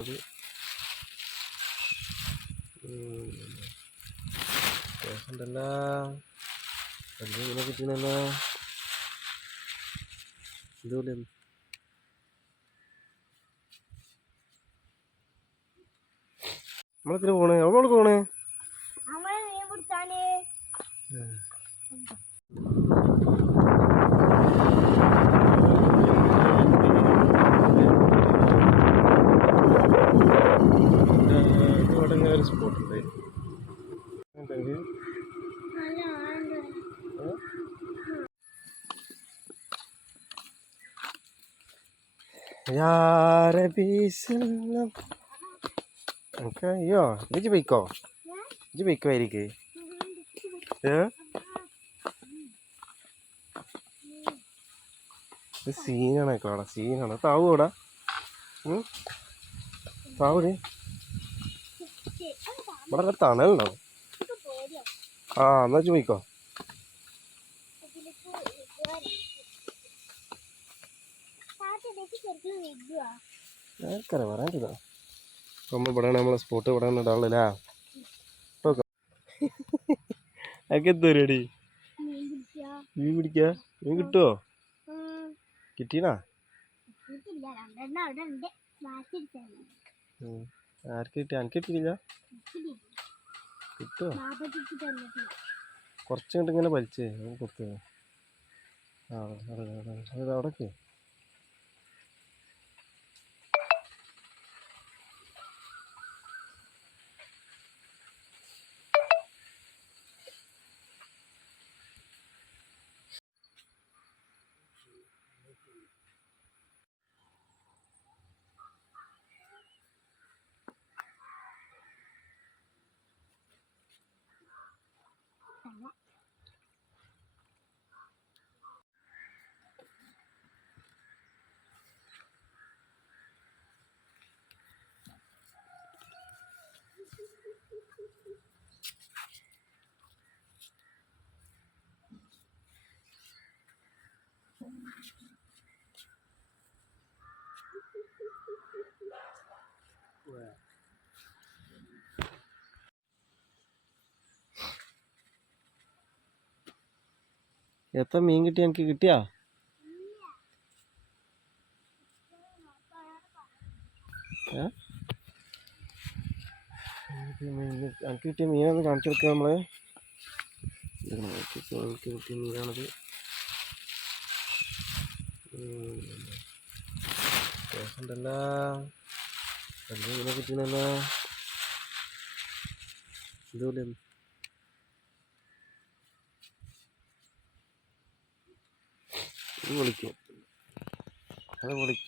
അത് ഇങ്ങനെ കിട്ടീനല്ലോ ഇതുപോലെ നമ്മളെത്ര പോണേ? അവളോട് പോണേ നമ്മളെ മീൻ പിടിച്ചാൽ ഇവിടെ ഇങ്ങനെ ഒരു സ്പോട്ട് ഉണ്ട് ഉണ്ടെങ്കിൽ നമുക്ക് അയ്യോ ഇജ് ബൈക്കോ ഇജ് ഏ? ഇത് സീനാണ് കേട്ടോ സീനാണ് താവൂ ഇവിടെ താവൂടി ഇവിടെ തണലുണ്ടാവും ആ എന്നാ ചോദിക്കോ ആർക്കറിയാം പറയാൻ നമ്മൾ ഇവിടെയാണ് നമ്മളെ സ്പോട്ട് ഇവിടെ ഇടാനുള്ളല്ലേ നോക്കാം അതൊക്കെ എന്ത് പരിപാടി? മീൻ പിടിക്കുക മീൻ കിട്ടുമോ കിട്ടീനാ? കിട്ടിയില്ല രണ്ടെണ്ണം അവിടെ ഉണ്ട്. ബാക്കി. ആർക്ക് കിട്ടി? എനിക്ക് കിട്ടിയില്ല? കിട്ടുമോ കുറച്ച് കണ്ട് ഇങ്ങനെ വലിച്ചേ കൊടുത്തു ആ അവിടെ അവിടേക്ക്. എത്ര മീൻ കിട്ടി എനിക്ക്? കിട്ടിയാ? എനിക്ക് കിട്ടിയ മീനൊന്ന് കാണിച്ചു കൊടുക്കുക നമ്മൾ. എനിക്ക് കിട്ടിയ മീനാണത്. ഉണ്ടല്ലോ ഇങ്ങനെ കിട്ടിയല്ലോ ഇതുപോലെ ഇത് വിളിക്കും. അത് വിളിക്കും.